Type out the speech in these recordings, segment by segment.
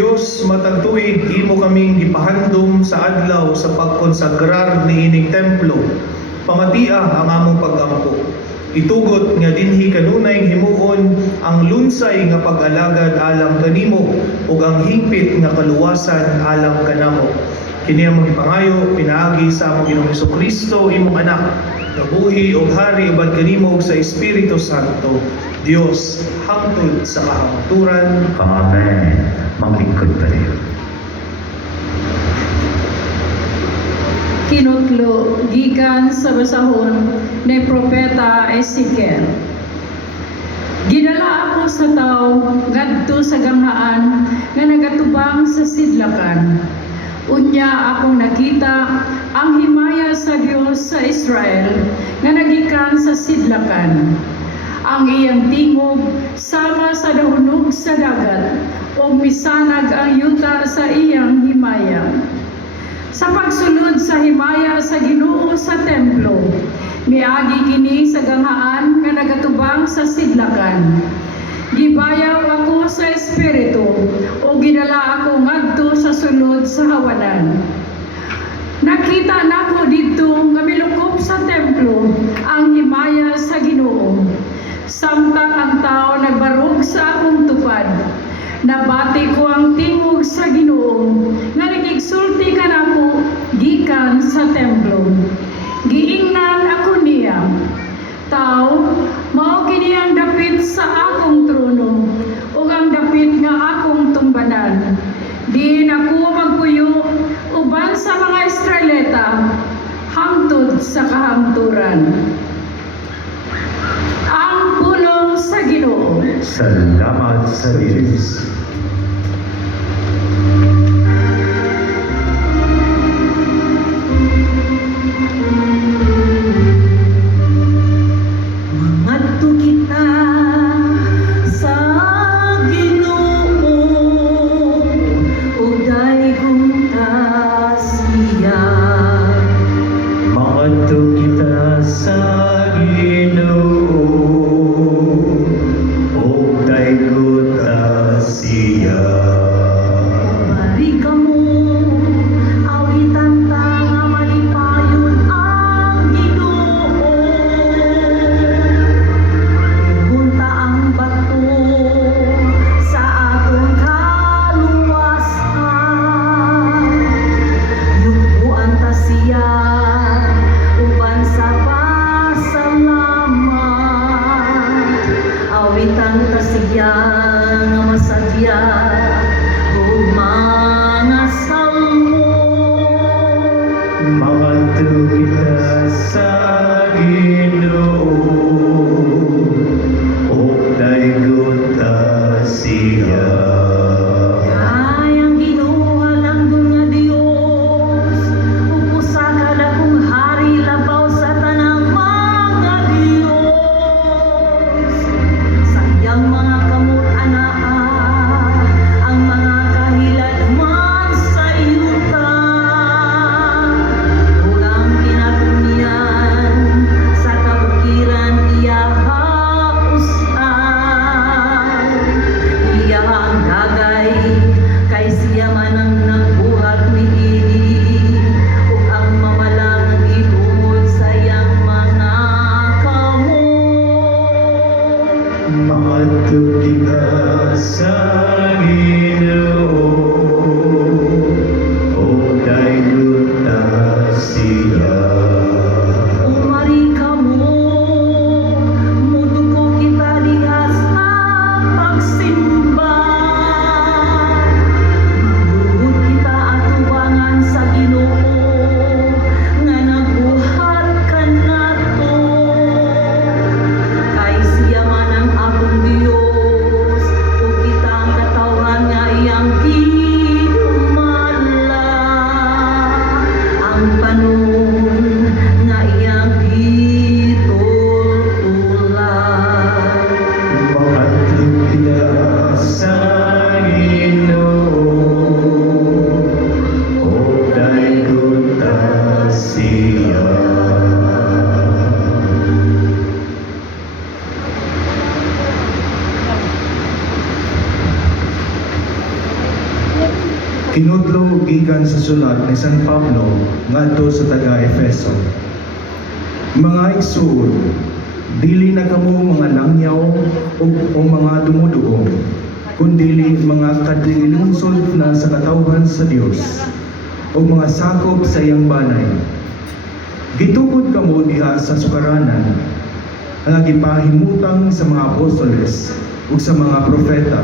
Dios matag tuig imo kaming gipahandom sa adlaw sa pagkonsagrar niining templo. Pamatia ang among pagampo. Itugot nga dinhi kanunay himuon ang lunsay nga pag-alagad alang kanimo ug ang hingpit nga kaluwasan alang kanamo. Kini among gipangayo pinaagi sa among Ginoong Hesukristo imong anak, nabuhi ug hari uban kanimo ug sa Espiritu Santo. Dios hangtod sa kahangturan. Amen. Maglingkod tayo. Kinutlo gikan sa basahon ni Propeta Ezekiel. Ginala ako sa tao ngadto sa ganghaan nga nagatubang sa sidlakan. Unya akong nakita ang himaya sa Dios sa Israel nga nagikan sa sidlakan. Ang iyang tingog sama sa dahunog sa dagat o misanag ang yuta sa iyang himaya. Sa pagsulod sa himaya sa Ginoo sa templo, miagi kini sa ganghaan nga nagatubang sa sidlakan. Gibayaw ako sa espiritu o ginala ako ngadto sa sulod sa hawanan. Nakita nako didto nga milukop sa templo ang himaya sa Ginoo. Samtang ang tao nagbarog sa akong tupad, nabati ko ang tingog sa Ginoo nga nagigsulti kanako gikan sa templo. Giingnan ako niya, tao, mao kini ang dapit sa akong trono ug ang dapit nga akong tumbanan. Diin ako magpuyo uban sa mga Israelita hangtod sa kahangturan. Ang pulong sa Ginoo. Salamat sa Diyos. Mangadto kita sa Ginoo ug daygong kasiya. Mangadto kita sa Ginoo ug daygon ta siya. Kinudlo gikan sa sulat ni San Pablo ngadto sa taga-Efeso. Mga igsoon, dili na kamo mga langyaw o mga dumuduong, kundili mga kadilungsod na sa katawhan sa Dios o mga sakop sa iyang banay. Gitukod kamo diha sa sukaranan nga gipahimutang sa mga apostoles ug sa mga propeta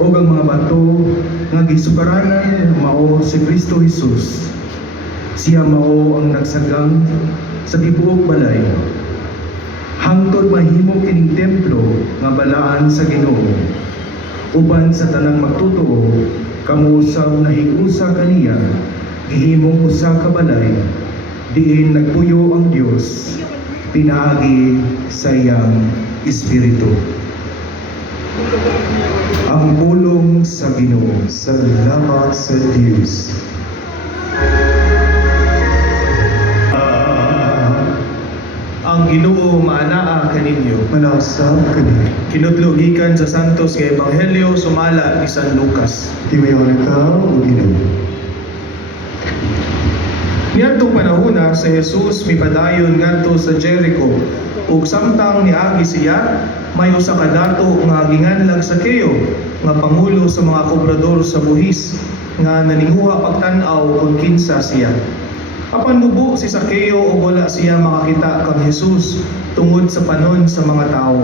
o ang mga bato nga gisukaranan mao si Kristo Jesus. Siya mao ang nagsagang sa tibuok balay. Hangtod mahimo kining templo nga balaan sa Ginoo. Uban sa tanang magtutuo, kamo sa nahig-usa kaniya, gihimong usa ka balay, diin nagpuyo ang Dios, pinaagi sa iyang Espiritu. Ang pulong sa Ginoo. Salamat sa Diyos. Ang Ginoo maanaa kaninyo. Manasa kani. Kinudlo gikan sa Santos nga Ebanghelyo sumala ni San Lucas. Timayon ka o Ginoo. Niadtong panahona sa Jesus mipadayon ngadto sa Jericho ug samtang niagi siya may usa ka dato nga ginganlag sa Sakeo nga pangulo sa mga kobrador sa buhis nga naninguha pagtan-aw kung kinsa siya. Apan mubo si Sakeo ug wala siya makakita kang Jesus tungod sa panon sa mga tao.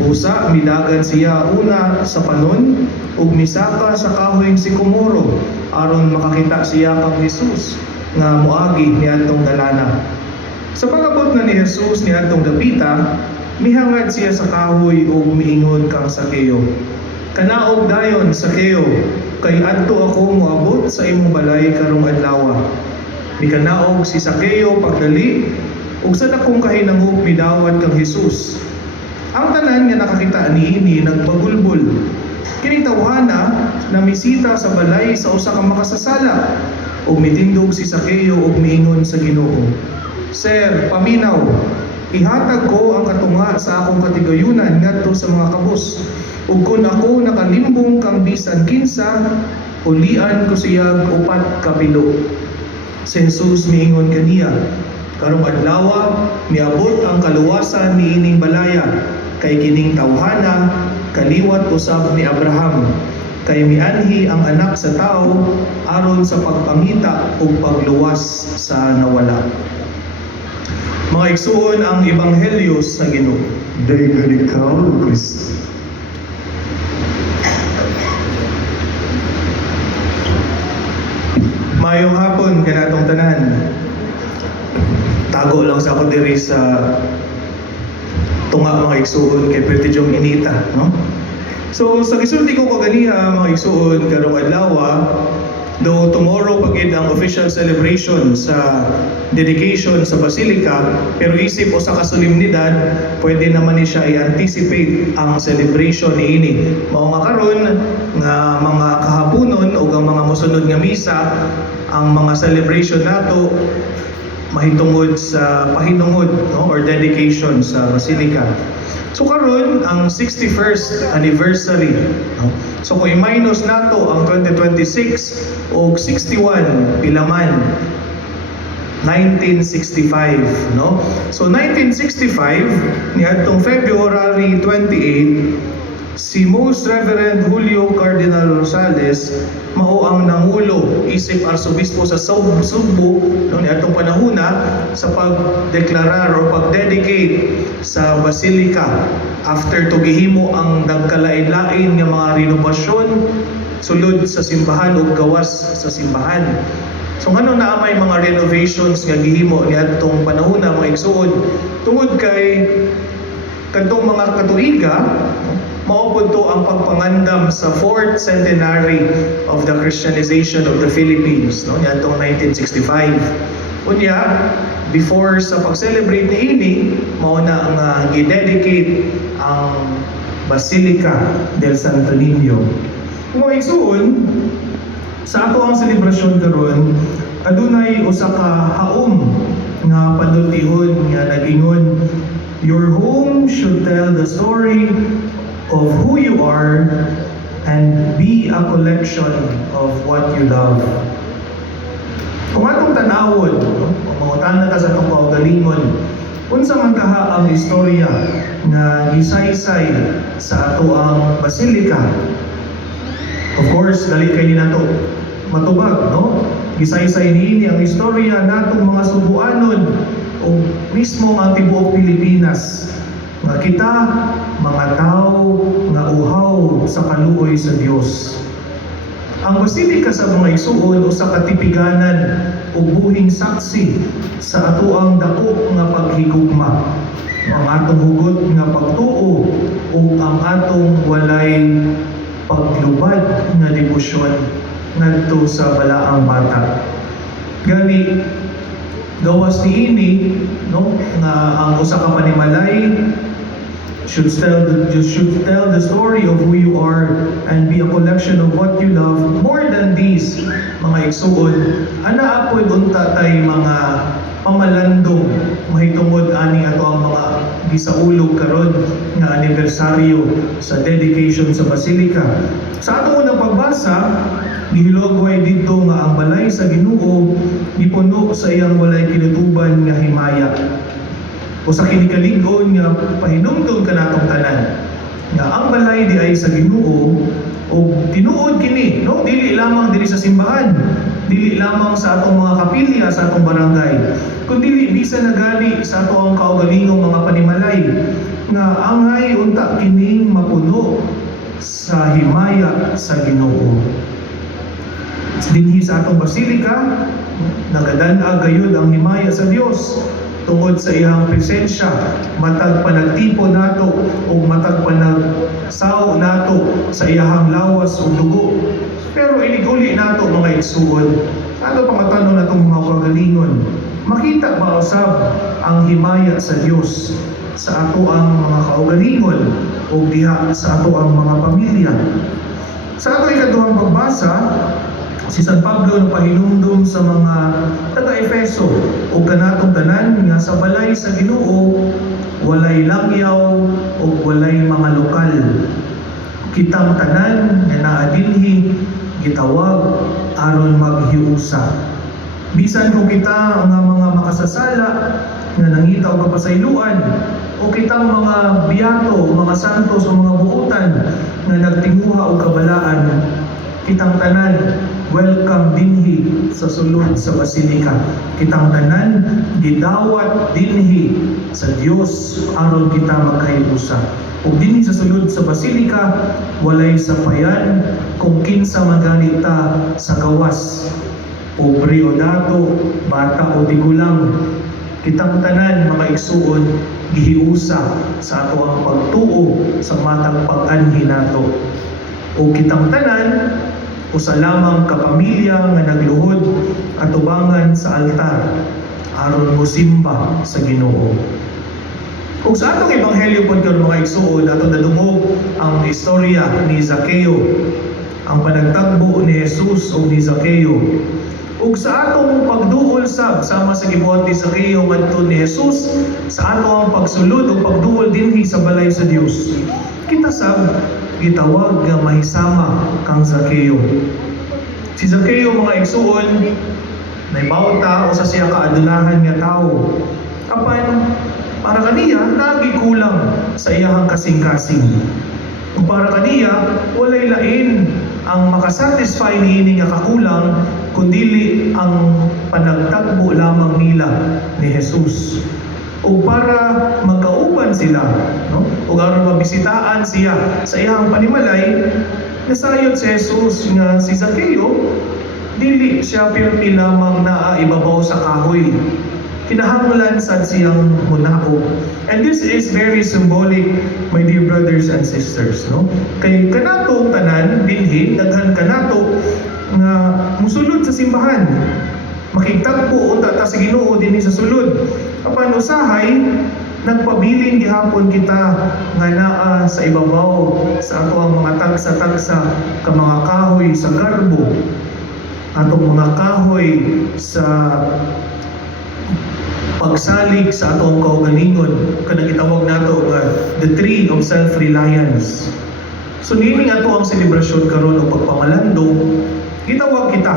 Busa midagan siya una sa panon ug misaka sa kahoyng sikomoro aron makakita siya kang Jesus nga moagi niadtong dalana. Sa pag-abot na ni Jesus niadtong dapita, mihangad siya sa kahoy ug miingon kang Sakeo. Kanaog dayon Sakeo, kay adto ako moabot sa imong balay karong adlaw. Mikanaog si Sakeo pagdali ug sa dakong kahinangop midawat kang Jesus. Ang tanan nga nakakita niini nagpagulbol. Kining tawhana na misita sa balay sa usa ka makasasala ug mitindog si Sakeo ug miingon sa Ginoo, Sir, paminaw, ihatag ko ang katunga sa akong katigayunan ngadto sa mga kabus. Ug kung ako nakalimbong kang bisan kinsa, ulian ko siya upat kapilo. Si Jesus miingon kaniya, karong adlaw miabot ang kaluwasan niining balaya, kay kining tawhana kaliwat usab ni Abraham. Kay mianhi ang anak sa tao aron sa pagpangita ug pagluwas sa nawala. Mga igsuon ang Ebanghelyo sa Ginoo. Dagan ikaw o Kristo. Mayong hapon kanatong tanan. Tago lang sa ako diri sa tunga mga igsuon kay pwede jong inita, no? So sa gisulti ko kaganiha mga igsuon karong adlaw, do tomorrow pagid ang official celebration sa dedication sa Basilica, pero isip o sa kasolemnidad pwede naman ni siya i-anticipate ang celebration niini. Mao nga karon nga mga kahaponon o ang mga mosunod nga misa, ang mga celebration nato mahitungod sa pahinungod, no, or dedication sa Basilica. So karon ang 61st anniversary, no? So kung i-minus nato ang 2026 o 61 pilaman 1965, no? So 1965 niadtong February 28, si Most Reverend Julio Cardinal Rosales mao ang nangulo isip arsobispo sa Sugbo no niadtong panahona sa pagdeklarar o pagdedicate sa Basilica after to gihimo ang dagkalain-lain nga mga renovasyon sulod sa simbahan ug gawas sa simbahan. So ngano na may mga renovations nga gihimo niadtong panahona mga igsuon tungod kay kadtong mga katuiga maupod to ang pagpangandam sa 4th centenary of the Christianization of the Philippines, no? Niadtong 1965. Unya, before sa pag-celebrate ni ini, mao na ang gidedicate ang Basilica del Santo Niño. Kung igsuon, sa ato ang selebrasyon karon, adunay usa ka haom nga panultihon nga nagingon, your home should tell the story of who you are and be a collection of what you love. Kung atong tanawon, no? Kung mangutan na ta sa itong kaugalingon, unsa man kaha ang istorya nga gisaysay sa ato ang basilika. Of course, dali kay nato matubag, no? Gisaysay niini ang istorya natong mga subuanon o mismo ang tibuok Pilipinas nga kita mga tao nga uhaw sa kaluoy sa Dios. Ang basilika sa mga igsuon o sa katipiganan o buhing saksi sa ato ang dako nga paghigugma, ang atong hugot nga pagtuo o ang atong walay paglubad nga debosyon ngadto sa balaang bata. Gani gawas niini, no, nga ang usa ka panimalay should tell the story of who you are and be a collection of what you love. More than these, mga igsuon, ana apoy unta tay mga pamalandong mahitungod ani ato ang mga gisaulog karon nga anibersaryo sa dedication sa basilika. Sa ato unang pagbasa, gihilogway dito nga ang balay sa Ginoo gipuno sa iyang walay kinutuban nga himaya. O sa kinikalig-on nga pahinumdom kanatong tanan nga ang balay di ay sa Ginoo o tinuod kini, no, dili lamang diri sa simbahan, dili lamang sa atong mga kapilya sa atong barangay, kundi bisan na gali sa atong kaugalingong mga panimalay nga angay unta kining mapuno sa himaya sa Ginoo. Dinhi sa atong basilika nagadan-ag gayud ang himaya sa Dios tungod sa iyang presensya, matag panagtipo nato o matag panagsaw nato sa iyang lawas o dugo. Pero iliguli nato mga igsuon, ano pangatanon natong mga kagalingon, makita ba usab ang himaya sa Dios sa ato ang mga kaugalingon o diha sa ato ang mga pamilya. Sa ato ikaduhang pagbasa, si San Pablo pahinumdum sa mga taga-Efeso o kanatong tanan nga sa balay sa Ginoo walay langyaw o walay mga lokal. Kitang tanan nga naa dinhi gitawag aron maghiusa. Bisan kung kita nga mga makasasala nga nangitaw kapasayloan o kitang mga biyato o mga santos o mga buutan nga nagtinguha o kabalaan, kitang tanan welcome dinhi sa sulod sa basilika. Kitang tanan gidawat dinhi sa Dios aron kita magkahiusa. Ug dinhi sa sulod sa basilika walay sapayan kung kinsa maganita sa gawas. Pobre o dato, bata o tigulang, kitang tanan mga igsuon gihiusa sa ato ang pagtuo sa matang pag-anhi nato. O kitang tanan usa lamang kapamilya nga nagluhod at ubangan sa altar aron mosimba sa Ginoo. Kung sa atong ebanghelyo pod karon mga igsuon, ato nadungog ang istorya ni Zakeo, ang panagtagbo ni Jesus o ni Zakeo. Ug sa atong pagduol sama sa gibuhat ni Zakeo ngadto ni Jesus sa ato ang pagsulod o pagduol dinhi sa balay sa Dios, kita sab gitawag nga mahisama kang Zakeo. Si Zakeo mga igsuon naibawta o sa siya kaadunahan nga tao. Apan para kaniya nagikulang sa iyang kasing-kasing. Kung para kaniya walay lain ang makasatisfy niini nga kakulang kundili ang panagtagbo lamang nila ni Jesus. O para magkauban sila, no? O aron mabisitaan siya sa iyang panimalay, nasayod si Jesus nga si Zakeo dili siya pirmi lamang naa ibabaw sa kahoy. Kinahanglan sad siyang munaog. And this is very symbolic, my dear brothers and sisters, no? Kay kanato tanan dinhi daghan kanato nga musulod sa simbahan. Makitagpo unta ta sa Ginoo dinhi sa sulod. Apan usahay nagpabilin gihapon kita nga naa sa ibabaw sa ato ang mga tagsa-tagsa ka mga kahoy sa garbo, atong mga kahoy sa pagsalig sa atong kaugalingon, kanang gitawag nato nga the tree of self-reliance. So nining ato ang selebrasyon karon o pagpamalandong, gitawag kita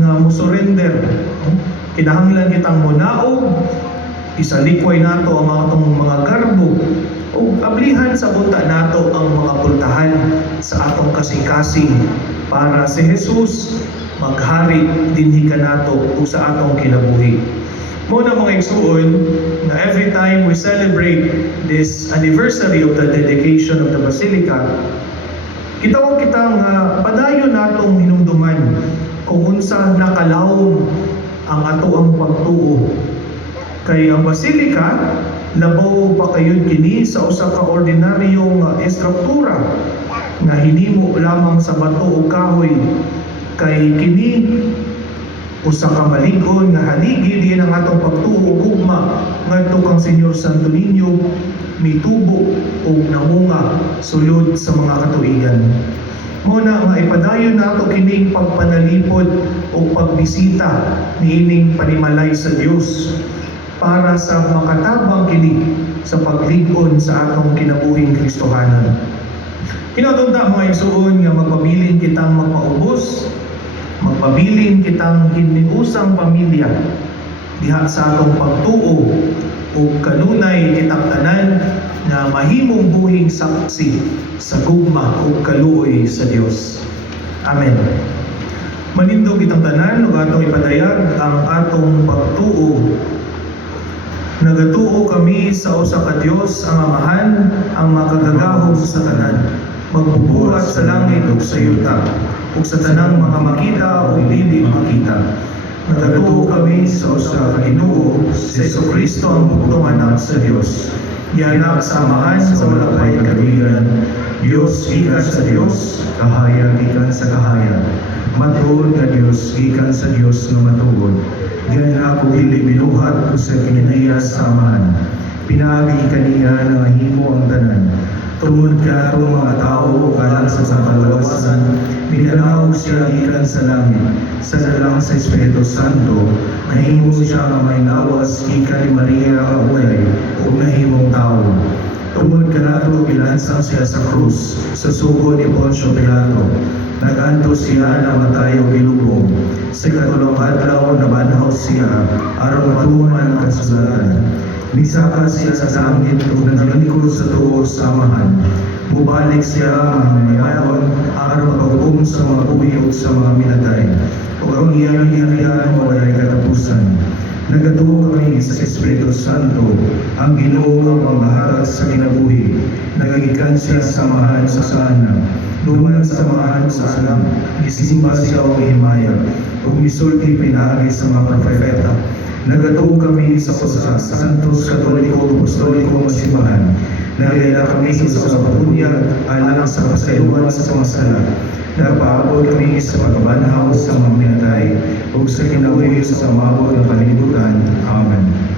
nga mo surrender. Kinahanglan kitang munaog, isalikway nato ang atong mga garbo o ablihan sa bunta nato ang mga pultahan sa atong kasing-kasing para si Jesus maghari dinhi ka nato o sa atong kinabuhi. Muna mga igsuon na every time we celebrate this anniversary of the dedication of the Basilica, gitawag kita nga padayon natong hinumduman kung unsa nakalawom ang ato ang pagtuo. Kay ang Basilica labaw pa kayod kini sa usa ka ordinaryong estruktura nga hinimo lamang sa bato o kahoy, kay kini usa ka malig-on nga haligi diin ang atong pagtuo ug gugma ngadto kang Senyor Santo Niño mitubo ug namunga sulod sa mga katuigan. Muna nga ipadayon nato kining pagpanalipod o pagbisita niining panimalay sa Dios para sa makatabang kini sa paglig-on sa atong kinabuhing Kristohanan. Kinatunda mga igsuon nga magpabilin kitang magpaubos, magpabilin kitang hiniusang pamilya diha sa atong pagtuo o kanunay kitang tanan na mahimong buhing saksi sa gugma o kaluoy sa Dios. Amen. Manindog kitang tanan ug atong ipadayag ang atong pagtuo. Nagatuo kami sa usa ka Dios ang Amahan, ang makagagahom sa tanan, magbubuhat sa langit ug sa yuta, ug sa tanang mga makita o dili makita. Nagatuo kami sa usa ka Ginoo, si Jesucristo ang bugtong anak sa Dios. Gianak sa Amahan sa wala pay katuigan, Dios gikan sa Dios, kahaya gikan sa kahaya. Matuod nga Dios gikan sa Dios nga matuod. Diyan ako dili binuhat o sa kinaiya sa Amahan. Pinaagi kaniya nga himo ang tanan. Tungod ka itong mga tao alang sa kalawasan, minanaw siya gikan sa langit, sa dalang sa Espiritu Santo, nahimo siya nga may nawas gikan ni Maria ang ulay, o nahimong tao. Tungod ka nato gilansang siya sa krus, sa sugo ni Poncio Pilato. Naganto siya na matayo gilubong. Sa katulong adlaw nabanhaw siya, aron matuman ang kasulatan. Misaka siya sa langit ug naglingkod sa tuo sa Amahan. Mubalik siya ang mayaon aron magpagum sa mga buhi ug sa mga minatay. Ug ang iyang hiyang walay katapusan. Nagatuo kami sa Espiritu Santo, ang Ginoo ang pangbahalag sa kinabuhi. Nagagikan siya sa Amahan sa sana. Duman sa Amahan sa alam, isimba siya o himaya, ug misulti pinaagi sa mga propeta. Nagatuo kami sa usa sa Santos Katoliko Apostoliko nga simbahan. Nagayala kami sa pagbunyag alang sa pasayuan sa mga sala. Nagpaabot kami sa pagkabanhaw sa mga minatay ug sa kinabuhi sa mabot ng kalibutan. Amen.